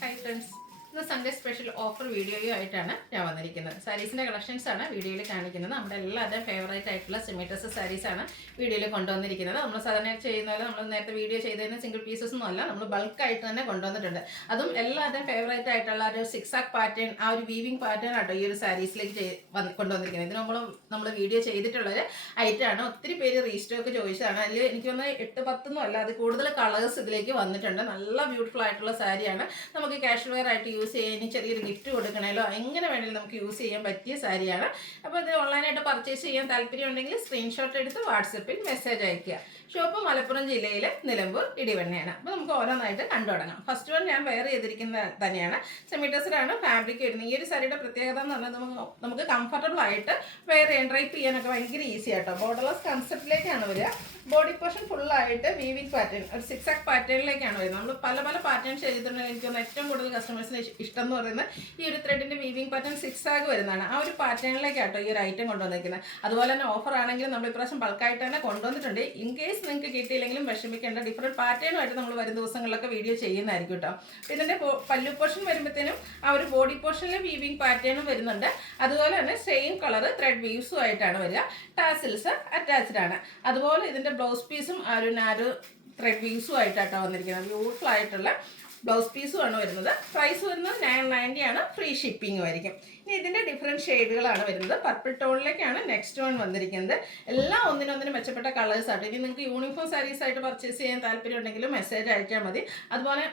Hi friends. ഇന്ന് Sunday special offer വീഡിയോയുമായിട്ടാണ് ഞാൻ വന്നിരിക്കുന്നത്. സാരീസിൻ്റെ കളക്ഷൻസാണ് വീഡിയോയിൽ കാണിക്കുന്നത്. നമ്മുടെ എല്ലാവരുടെയും ഫേവറേറ്റ് ആയിട്ടുള്ള സിമിറ്റസ് സാരീസാണ് വീഡിയോയിൽ കൊണ്ടുവന്നിരിക്കുന്നത്. നമ്മൾ സാധാരണ ചെയ്യുന്ന പോലെ നമ്മൾ നേരത്തെ വീഡിയോ ചെയ്തതിന് സിംഗിൾ പീസസ് ഒന്നും അല്ല, നമ്മൾ ബൾക്കായിട്ട് തന്നെ കൊണ്ടുവന്നിട്ടുണ്ട്. അതും എല്ലാവരുടെയും ഫേവറേറ്റ് ആയിട്ടുള്ള ഒരു സിക്സാക് പാറ്റേൺ, ആ ഒരു വീവിങ് പാറ്റേൺ ആട്ടോ ഈ ഒരു സാരീസിലേക്ക് കൊണ്ടുവന്നിരിക്കുന്നത്. ഇതിന് മുമ്പ് നമ്മൾ വീഡിയോ ചെയ്തിട്ടുള്ളൊരു ഐറ്റമാണ്. ഒത്തിരി പേര് റീസ്റ്റോക്ക് ചോദിച്ചതാണ്. അതിൽ എനിക്ക് തോന്നുന്നത് 8-10 അല്ല, അത് കൂടുതൽ കളേഴ്സ് ഇതിലേക്ക് വന്നിട്ടുണ്ട്. നല്ല ബ്യൂട്ടിഫുൾ ആയിട്ടുള്ള സാരിയാണ്. നമുക്ക് കാഷ്വൽ വെയർ ആയിട്ട് യൂസ് ചെയ്യാൻ, ചെറിയൊരു ഗിഫ്റ്റ് കൊടുക്കണമല്ലോ, എങ്ങനെ വേണമെങ്കിലും നമുക്ക് യൂസ് ചെയ്യാൻ പറ്റിയ സാരിയാണ്. അപ്പോൾ ഇത് ഓൺലൈനായിട്ട് പർച്ചേസ് ചെയ്യാൻ താല്പര്യം ഉണ്ടെങ്കിൽ സ്ക്രീൻഷോട്ട് എടുത്ത് വാട്സപ്പിൽ മെസ്സേജ് അയയ്ക്കുക. ഷോപ്പ് മലപ്പുറം ജില്ലയിലെ നിലമ്പൂർ ഇടിവണ്ണയാണ്. അപ്പോൾ നമുക്ക് ഓരോന്നായിട്ട് കണ്ടു തുടങ്ങാം. ഫസ്റ്റ് വൺ ഞാൻ വെയർ ചെയ്തിരിക്കുന്ന തന്നെയാണ്. സെമിറ്റസിലാണ് ഫാബ്രിക് വരുന്നത്. ഈ ഒരു സാരിയുടെ പ്രത്യേകത എന്ന് പറഞ്ഞാൽ നമുക്ക് കംഫർട്ടബിൾ ആയിട്ട് വെയർ ചെയ്യാൻ, ഡ്രൈപ്പ് ചെയ്യാനൊക്കെ ഭയങ്കര ഈസി ആട്ടോ. ബോർഡർലെസ് കൺസെപ്റ്റിലേക്കാണ് വരിക. ബോഡി പോർഷൻ ഫുള്ളായിട്ട് വീവിങ് പാറ്റേൺ, ഒരു സിക്സാക് പാറ്റേണിലേക്കാണ് വരുന്നത്. നമ്മൾ പല പല പാറ്റേൺ ചെയ്തിട്ടുണ്ടെങ്കിൽ എനിക്ക് തോന്നുന്നു ഏറ്റവും കൂടുതൽ കസ്റ്റമേഴ്സിന് ഇഷ്ടം എന്ന് പറയുന്നത് ഈ ഒരു ത്രെഡിൻ്റെ വീവിങ് പാറ്റേൺ സിക്സാക് വരുന്നതാണ്. ആ ഒരു പാറ്റേണിലേക്കാട്ടോ ഈ ഒരു ഐറ്റം കൊണ്ടുവന്നിരിക്കുന്നത്. അതുപോലെ തന്നെ ഓഫർ ആണെങ്കിലും നമ്മൾ ഇപ്രാവശ്യം ബൾക്കായിട്ട് തന്നെ കൊണ്ടുവന്നിട്ടുണ്ട്. ഇൻ കേസ് നിങ്ങൾക്ക് കിട്ടിയില്ലെങ്കിലും വിഷമിക്കേണ്ട, ഡിഫറെൻറ്റ് പാറ്റേണുമായിട്ട് നമ്മൾ വരും ദിവസങ്ങളിലൊക്കെ വീഡിയോ ചെയ്യുന്നതായിരിക്കും കേട്ടോ. ഇതിൻ്റെ പല്ലു പോർഷൻ വരുമ്പോഴത്തേനും ആ ഒരു ബോഡി പോർഷനിൽ വീവിങ് പാറ്റേണും വരുന്നുണ്ട്. അതുപോലെ തന്നെ സെയിം കളർ ത്രെഡ് വീവ്സും ആയിട്ടാണ് വരിക. ടാസിൽസ് അറ്റാച്ച്ഡ് ആണ്. അതുപോലെ ഇതിൻ്റെ ബ്ലൗസ് പീസും ആ ഒരു നാരോ ത്രെഡ് വീവ്സും ആയിട്ടാട്ടോ വന്നിരിക്കുന്നത്. ബ്യൂട്ടിഫുൾ ആയിട്ടുള്ള ബ്ലൗസ് പീസും ആണ് വരുന്നത്. പ്രൈസ് വരുന്നത് 990 ആണ്. ഫ്രീ ഷിപ്പിംഗും ആയിരിക്കും. ഇനി ഇതിൻ്റെ ഡിഫറെൻറ്റ് ഷെയ്ഡുകളാണ് വരുന്നത്. പർപ്പിൾ ടോണിലേക്കാണ് നെക്സ്റ്റ് വൺ വന്നിരിക്കുന്നത്. എല്ലാം ഒന്നിനൊന്നിനും മെച്ചപ്പെട്ട കളേഴ്സ് ആയിട്ട്. ഇനി നിങ്ങൾക്ക് യൂണിഫോം സാരീസ് ആയിട്ട് പർച്ചേസ് ചെയ്യാൻ താല്പര്യം ഉണ്ടെങ്കിലും മെസ്സേജ് അയച്ചാൽ മതി. അതുപോലെ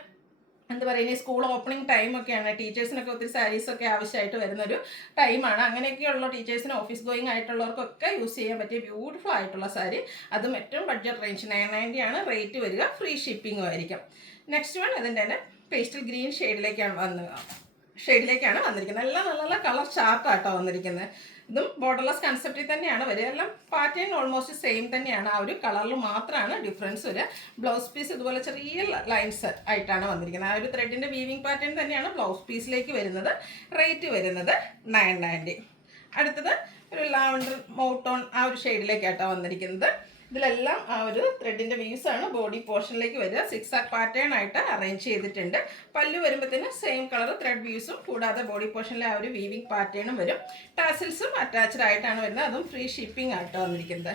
എന്താ പറയുക, ഇനി സ്കൂൾ ഓപ്പണിംഗ് ടൈമൊക്കെയാണ്. ടീച്ചേഴ്സിനൊക്കെ ഒത്തിരി സാരീസൊക്കെ ആവശ്യമായിട്ട് വരുന്നൊരു ടൈമാണ്. അങ്ങനെയൊക്കെയുള്ള ടീച്ചേഴ്സിന് ഓഫീസ് ഗോയിങ് ആയിട്ടുള്ളവർക്കൊക്കെ യൂസ് ചെയ്യാൻ പറ്റിയ ബ്യൂട്ടിഫുൾ ആയിട്ടുള്ള സാരി. അതും ഏറ്റവും ബഡ്ജറ്റ് റേഞ്ച് 990 ആണ് റേറ്റ് വരിക. ഫ്രീ ഷിപ്പിംഗും ആയിരിക്കും. നെക്സ്റ്റ് വൺ അതിൻ്റെ തന്നെ പേസ്റ്റൽ ഗ്രീൻ ഷെയ്ഡിലേക്കാണ് വന്നിരിക്കുന്നത്. എല്ലാം നല്ല നല്ല കളർ ചാർട്ടാട്ടോ വന്നിരിക്കുന്നത്. ഇതും ബോർഡർലെസ് കൺസെപ്റ്റിൽ തന്നെയാണ് വരിക. എല്ലാം പാറ്റേൺ ഓൾമോസ്റ്റ് സെയിം തന്നെയാണ്. ആ ഒരു കളറിൽ മാത്രമാണ് ഡിഫറൻസ് വരിക. ബ്ലൗസ് പീസ് ഇതുപോലെ ചെറിയ ലൈൻസ് ആയിട്ടാണ് വന്നിരിക്കുന്നത്. ആ ഒരു ത്രെഡിൻ്റെ വീവിങ് പാറ്റേൺ തന്നെയാണ് ബ്ലൗസ് പീസിലേക്ക് വരുന്നത്. റേറ്റ് വരുന്നത് 990. അടുത്തത് ഒരു ലാവൻഡർ മൗട്ടോൺ ആ ഒരു ഷെയ്ഡിലേക്കായിട്ടാണ് വന്നിരിക്കുന്നത്. ഇതിലെല്ലാം ആ ഒരു ത്രെഡിൻ്റെ വീവ്സാണ് ബോഡി പോർഷനിലേക്ക് വരിക. സിക്സാക് പാറ്റേൺ ആയിട്ട് അറേഞ്ച് ചെയ്തിട്ടുണ്ട്. പല്ലു വരുമ്പോഴത്തേനും സെയിം കളർ ത്രെഡ് വീവ്സും കൂടാതെ ബോഡി പോർഷനിലെ ആ ഒരു വീവിങ് പാറ്റേണും വരും. ടാസിൽസും അറ്റാച്ച്ഡ് ആയിട്ടാണ് വരുന്നത്. അതും ഫ്രീ ഷിപ്പിംഗ് ആയിട്ട് വന്നിരിക്കുന്നത്.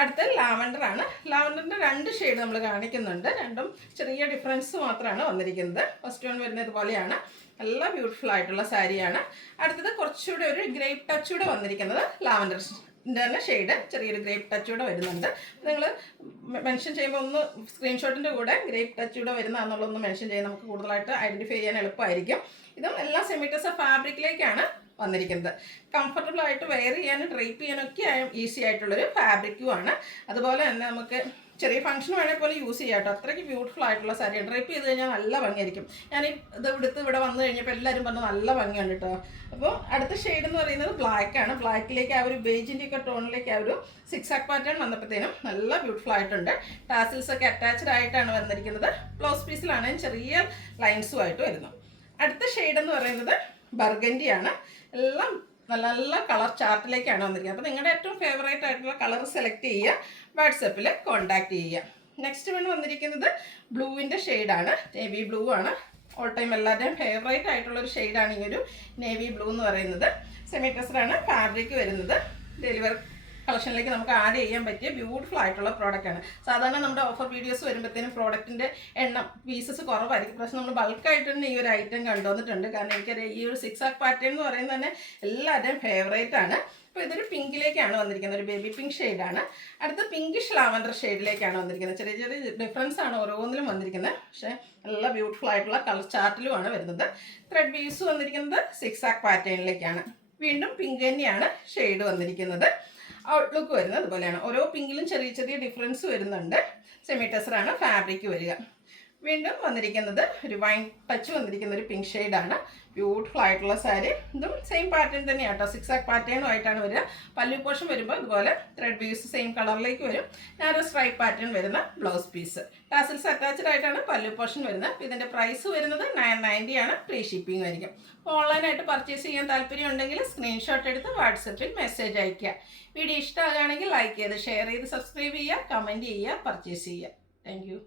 അടുത്ത ലാവൻഡർ ആണ്. ലാവൻഡറിൻ്റെ 2 ഷെയ്ഡ് നമ്മൾ കാണിക്കുന്നുണ്ട്. രണ്ടും ചെറിയ ഡിഫറൻസ് മാത്രമാണ് വന്നിരിക്കുന്നത്. ഫസ്റ്റ് വൺ വരുന്നത് പോലെയാണ്. നല്ല ബ്യൂട്ടിഫുൾ ആയിട്ടുള്ള സാരിയാണ്. അടുത്തത് കുറച്ചുകൂടെ ഒരു ഗ്രേപ്പ് ടച്ചൂടെ വന്നിരിക്കുന്നത് ലാവൻഡർ തന്നെ ഷെയ്ഡ്, ചെറിയൊരു ഗ്രേപ്പ് ടച്ചൂടെ വരുന്നുണ്ട്. നിങ്ങൾ മെൻഷൻ ചെയ്യുമ്പോൾ ഒന്ന് സ്ക്രീൻഷോട്ടിൻ്റെ കൂടെ ഗ്രേപ്പ് ടച്ചൂടെ വരുന്നതെന്നുള്ളതൊന്ന് മെൻഷൻ ചെയ്യാൻ നമുക്ക് കൂടുതലായിട്ട് ഐഡൻറ്റിഫൈ ചെയ്യാൻ എളുപ്പമായിരിക്കും. ഇതും എല്ലാം സെമിറ്റസ് ഫാബ്രിക്കിലേക്കാണ് വന്നിരിക്കുന്നത്. കംഫർട്ടബിൾ ആയിട്ട് വെയർ ചെയ്യാനും ഡ്രൈപ്പ് ചെയ്യാനൊക്കെ ഈസി ആയിട്ടുള്ളൊരു ഫാബ്രിക്കുമാണ്. അതുപോലെ തന്നെ നമുക്ക് ചെറിയ ഫംഗ്ഷൻ വേണേൽ പോലെ യൂസ് ചെയ്യാം കേട്ടോ. അത്രയ്ക്ക് ബ്യൂട്ടിഫുൾ ആയിട്ടുള്ള സാരി. ഡ്രൈപ്പ് ചെയ്ത് കഴിഞ്ഞാൽ നല്ല ഭംഗിയായിരിക്കും. ഞാൻ ഇത് ഇവിടെ വന്നു കഴിഞ്ഞപ്പോൾ എല്ലാവരും പറഞ്ഞു നല്ല ഭംഗിയുണ്ട് കേട്ടോ. അപ്പോൾ അടുത്ത ഷെയ്ഡ് എന്ന് പറയുന്നത് ബ്ലാക്ക് ആണ്. ബ്ലാക്കിലേക്ക് ആ ഒരു ബേജിൻ്റെ ഒക്കെ ടോണിലേക്ക് ആ ഒരു സിക്സാക് പാറ്റേൺ വന്നപ്പോഴത്തേനും നല്ല ബ്യൂട്ടിഫുൾ ആയിട്ടുണ്ട്. ടാസിൽസ് ഒക്കെ അറ്റാച്ച്ഡ് ആയിട്ടാണ് വന്നിരിക്കുന്നത്. ബ്ലൗസ് പീസിലാണ് ചെറിയ ലൈൻസും ആയിട്ട് വരുന്നത്. അടുത്ത ഷെയ്ഡ് എന്ന് പറയുന്നത് ബർഗൻഡിയാണ്. എല്ലാം നല്ല നല്ല കളർ ചാർട്ടിലേക്കാണ് വന്നിരിക്കുന്നത്. അപ്പോൾ നിങ്ങളുടെ ഏറ്റവും ഫേവറേറ്റ് ആയിട്ടുള്ള കളർ സെലക്ട് ചെയ്യുക, വാട്സപ്പിൽ കോൺടാക്റ്റ് ചെയ്യുക. നെക്സ്റ്റ് വൺ വന്നിരിക്കുന്നത് ബ്ലൂവിൻ്റെ ഷെയ്ഡാണ്. നേവി ബ്ലൂ ആണ്. ഓൾ ടൈം എല്ലാവരുടെയും ഫേവറേറ്റ് ആയിട്ടുള്ളൊരു ഷെയ്ഡാണ് ഈ ഒരു നേവി ബ്ലൂ എന്ന് പറയുന്നത്. സെമി ടെക്സ്റ്ററാണ് ഫാബ്രിക് വരുന്നത്. ഡെലിവർ കളക്ഷനിലേക്ക് നമുക്ക് ആഡ് ചെയ്യാൻ പറ്റിയ ബ്യൂട്ടിഫുൾ ആയിട്ടുള്ള പ്രോഡക്റ്റാണ്. സാധാരണ നമ്മുടെ ഓഫർ വീഡിയോസ് വരുമ്പോഴത്തേനും പ്രോഡക്റ്റിൻ്റെ എണ്ണം പീസസ് കുറവായിരിക്കും. പക്ഷേ നമ്മൾ ബൾക്കായിട്ട് തന്നെ ഈ ഒരു ഐറ്റം കണ്ടുവന്നിട്ടുണ്ട്. കാരണം എനിക്കറിയാം ഈ ഒരു സിക്സാക് പാറ്റേൺ എന്ന് പറയുന്നത് തന്നെ എല്ലാവരുടെയും ഫേവറേറ്റ് ആണ്. അപ്പോൾ ഇതൊരു പിങ്കിലേക്കാണ് വന്നിരിക്കുന്നത്. ഒരു ബേബി പിങ്ക് ഷെയ്ഡാണ്. അടുത്ത പിങ്കിഷ് ലാവൻഡർ ഷെയ്ഡിലേക്കാണ് വന്നിരിക്കുന്നത്. ചെറിയ ചെറിയ ഡിഫറൻസ് ആണ് ഓരോന്നിലും വന്നിരിക്കുന്നത്. പക്ഷേ നല്ല ബ്യൂട്ടിഫുൾ ആയിട്ടുള്ള കളർ ചാർട്ടിലുമാണ് വരുന്നത്. ത്രെഡ് വീവ്സ് വന്നിരിക്കുന്നത് സിക്സാക് പാറ്റേണിലേക്കാണ്. വീണ്ടും പിങ്ക് തന്നെയാണ് ഷെയ്ഡ് വന്നിരിക്കുന്നത്. ഔട്ട്ലുക്ക് വരുന്നത് അതുപോലെയാണ്. ഓരോ പിങ്കിലും ചെറിയ ചെറിയ ഡിഫറൻസ് വരുന്നുണ്ട്. സെമി ടെക്സ്റ്ററാണ് ഫാബ്രിക് വരിക. വീണ്ടും വന്നിരിക്കുന്നത് ഒരു വൈൻ ടച്ച് വന്നിരിക്കുന്ന ഒരു പിങ്ക് ഷെയ്ഡാണ്. ബ്യൂട്ടിഫുൾ ആയിട്ടുള്ള സാരി. ഇതും സെയിം പാറ്റേൺ തന്നെയാണ് കേട്ടോ. സിക്സാക് പാറ്റേണുമായിട്ടാണ് വരിക. പല്ലു പോർഷൻ വരുമ്പോൾ ഇതുപോലെ ത്രെഡ് വീവ്സ് സെയിം കളറിലേക്ക് വരും. നാരോ സ്ട്രൈപ്പ് പാറ്റേൺ വരുന്ന ബ്ലൗസ് പീസ്. ടാസിൽസ് അറ്റാച്ച്ഡ് ആയിട്ടാണ് പല്ലു പോർഷൻ വരുന്നത്. അപ്പോൾ ഇതിൻ്റെ പ്രൈസ് വരുന്നത് 990 ആണ്. ഫ്രീ ഷിപ്പിംഗ് ആയിരിക്കും. അപ്പോൾ ഓൺലൈനായിട്ട് പർച്ചേസ് ചെയ്യാൻ താല്പര്യം ഉണ്ടെങ്കിൽ സ്ക്രീൻഷോട്ട് എടുത്ത് വാട്സപ്പിൽ മെസ്സേജ് അയയ്ക്കുക. വീഡിയോ ഇഷ്ടമാകുകയാണെങ്കിൽ ലൈക്ക് ചെയ്ത് ഷെയർ ചെയ്ത് സബ്സ്ക്രൈബ് ചെയ്യുക, കമൻറ്റ് ചെയ്യുക, പർച്ചേസ് ചെയ്യുക. Thank you.